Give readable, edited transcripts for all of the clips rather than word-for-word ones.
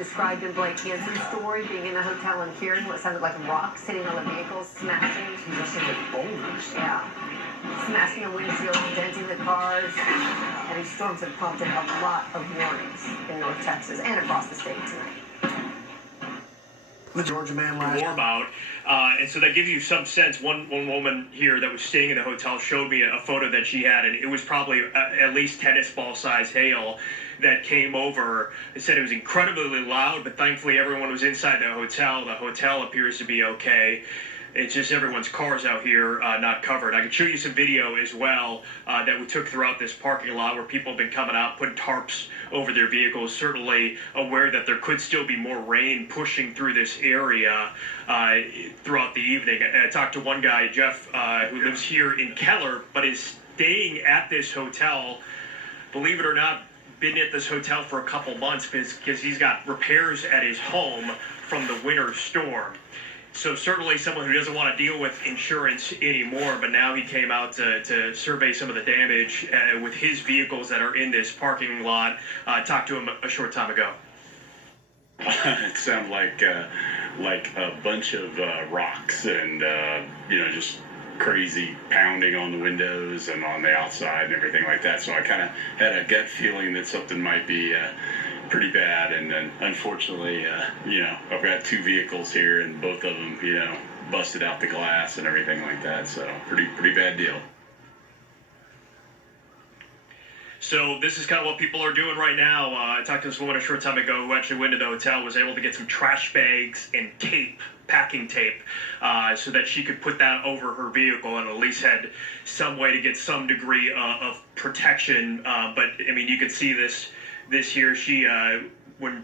described in Blake Hansen's story, being in the hotel and hearing what sounded like rocks hitting on the vehicles, smashing. These are some like boulders. Yeah. Smashing the windshields, denting the cars. And these storms have prompted a lot of warnings in North Texas and across the state tonight. The Georgia man last warm out, and so that gives you some sense. One woman here that was staying in the hotel showed me a photo that she had, and it was probably at least tennis ball size hail that came over. They said it was incredibly loud, but thankfully everyone was inside the hotel. The hotel appears to be okay. It's just everyone's cars out here not covered. I can show you some video as well that we took throughout this parking lot where people have been coming out, putting tarps over their vehicles, certainly aware that there could still be more rain pushing through this area throughout the evening. I talked to one guy, Jeff, who lives here in Keller, but is staying at this hotel, believe it or not, been at this hotel for a couple months because he's got repairs at his home from the winter storm. So certainly someone who doesn't want to deal with insurance anymore, but now he came out to survey some of the damage with his vehicles that are in this parking lot. Talked to him a short time ago. It sounded like a bunch of rocks and just crazy pounding on the windows and on the outside and everything like that. So I kind of had a gut feeling that something might be pretty bad, and then unfortunately, I've got two vehicles here, and both of them, busted out the glass and everything like that. So pretty bad deal. So this is kind of what people are doing right now. I talked to this woman a short time ago who actually went to the hotel, was able to get some trash bags and tape, packing tape, so that she could put that over her vehicle and at least had some way to get some degree of protection. But I mean, you could see this here. She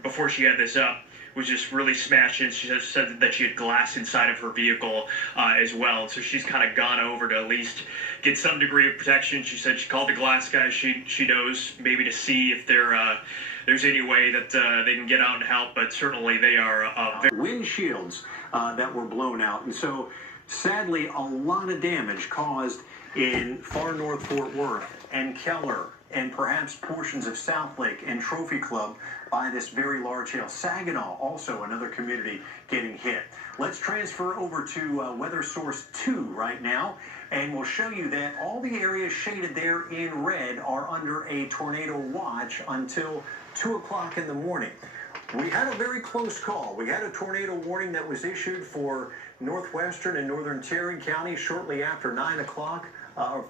before she had this up, was just really smashed in. She said that she had glass inside of her vehicle as well. And so she's kind of gone over to at least get some degree of protection. She said she called the glass guys she knows, maybe to see if there's any way that they can get out and help. But certainly they are windshields that were blown out. And so sadly, a lot of damage caused in far north Fort Worth and Keller and perhaps portions of Southlake and Trophy Club by this very large hail. Saginaw, also another community getting hit. Let's transfer over to Weather Source 2 right now, and we'll show you that all the areas shaded there in red are under a tornado watch until 2 o'clock in the morning. We had a very close call. We had a tornado warning that was issued for northwestern and northern Tarrant County shortly after 9 o'clock.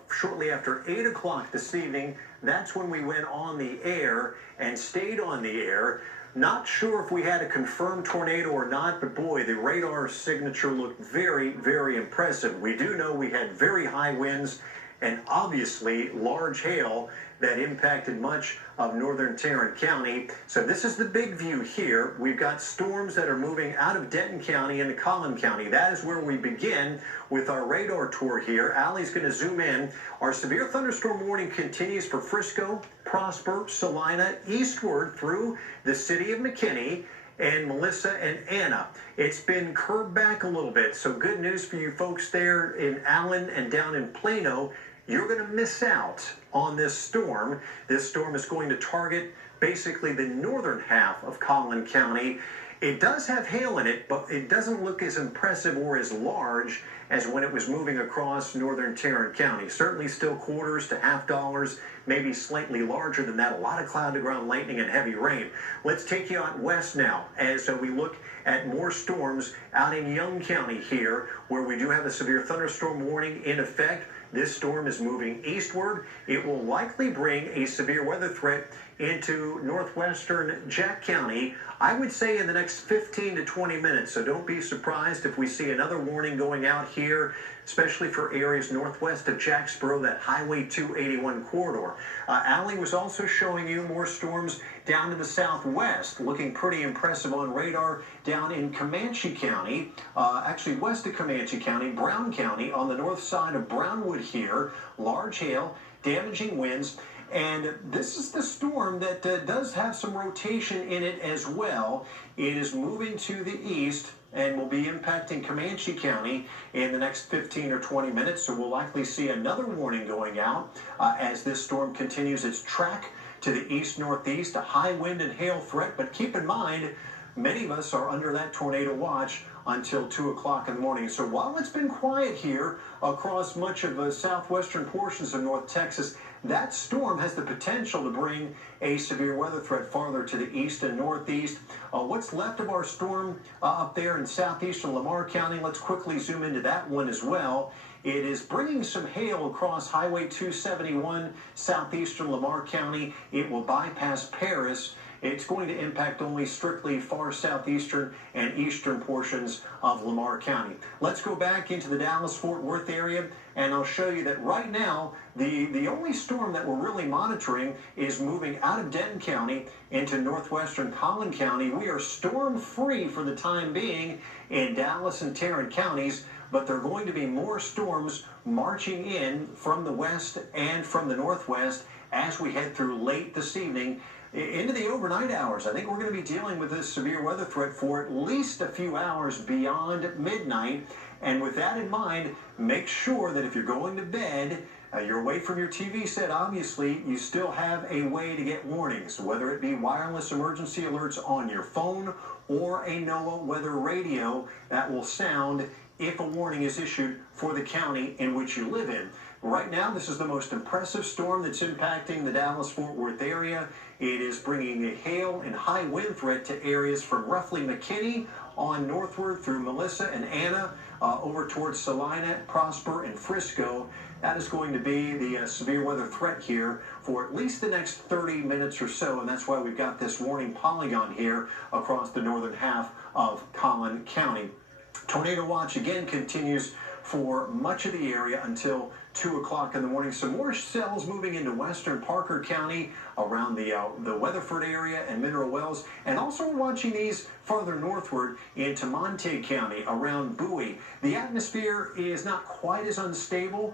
Shortly after 8 o'clock this evening, that's when we went on the air and stayed on the air. Not sure if we had a confirmed tornado or not, but boy, the radar signature looked very, very impressive. We do know we had very high winds and obviously large hail that impacted much of northern Tarrant County. So this is the big view here. We've got storms that are moving out of Denton County into Collin County. That is where we begin with our radar tour here. Allie's going to zoom in. Our severe thunderstorm warning continues for Frisco, Prosper, Salina, eastward through the city of McKinney, and Melissa and Anna. It's been curved back a little bit, so good news for you folks there in Allen and down in Plano. You're going to miss out on this storm. This storm is going to target basically the northern half of Collin County. It does have hail in it, but it doesn't look as impressive or as large as when it was moving across northern Tarrant County. Certainly still quarters to half dollars, maybe slightly larger than that. A lot of cloud-to-ground lightning and heavy rain. Let's take you out west now as we look at more storms out in Young County here, where we do have a severe thunderstorm warning in effect. This storm is moving eastward. It will likely bring a severe weather threat into northwestern Jack County, I would say in the next 15 to 20 minutes. So don't be surprised if we see another warning going out here, especially for areas northwest of Jacksboro, that Highway 281 corridor. Allie was also showing you more storms down to the southwest, looking pretty impressive on radar down in Comanche County, actually west of Comanche County, Brown County, on the north side of Brownwood here. Large hail, damaging winds. And this is the storm that does have some rotation in it as well. It is moving to the east and will be impacting Comanche County in the next 15 or 20 minutes. So we'll likely see another warning going out as this storm continues its track to the east-northeast, a high wind and hail threat. But keep in mind, many of us are under that tornado watch until 2 o'clock in the morning. So while it's been quiet here across much of the southwestern portions of North Texas, that storm has the potential to bring a severe weather threat farther to the east and northeast. What's left of our storm up there in southeastern Lamar County, let's quickly zoom into that one as well. It is bringing some hail across Highway 271, southeastern Lamar County. It will bypass Paris. It's going to impact only strictly far southeastern and eastern portions of Lamar County. Let's go back into the Dallas-Fort Worth area, and I'll show you that right now, the only storm that we're really monitoring is moving out of Denton County into northwestern Collin County. We are storm-free for the time being in Dallas and Tarrant counties, but there are going to be more storms marching in from the west and from the northwest as we head through late this evening into the overnight hours. I think we're going to be dealing with this severe weather threat for at least a few hours beyond midnight. And with that in mind, make sure that if you're going to bed, you're away from your TV set, obviously, you still have a way to get warnings, whether it be wireless emergency alerts on your phone or a NOAA weather radio that will sound if a warning is issued for the county in which you live in. Right now, this is the most impressive storm that's impacting the Dallas-Fort Worth area. It is bringing a hail and high wind threat to areas from roughly McKinney on northward through Melissa and Anna, over towards Salina, Prosper, and Frisco. That is going to be the severe weather threat here for at least the next 30 minutes or so, and that's why we've got this warning polygon here across the northern half of Collin County. Tornado watch again continues for much of the area until 2 o'clock in the morning. Some more cells moving into western Parker County around the Weatherford area and Mineral Wells. And also we're watching these farther northward into Montague County around Bowie. The atmosphere is not quite as unstable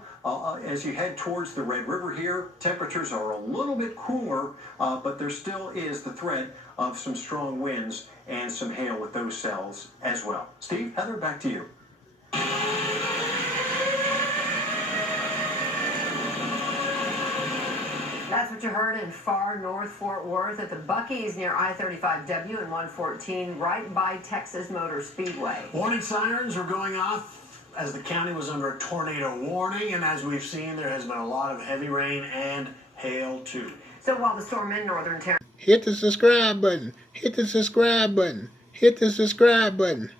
as you head towards the Red River here. Temperatures are a little bit cooler, but there still is the threat of some strong winds and some hail with those cells as well. Steve, Heather, back to you. That's what you heard in far north Fort Worth at the Buc-ee's near I-35W and 114, right by Texas Motor Speedway. Warning sirens were going off as the county was under a tornado warning, and as we've seen, there has been a lot of heavy rain and hail too. So while the storm in northern Tarrant Hit the subscribe button. Hit the subscribe button. Hit the subscribe button.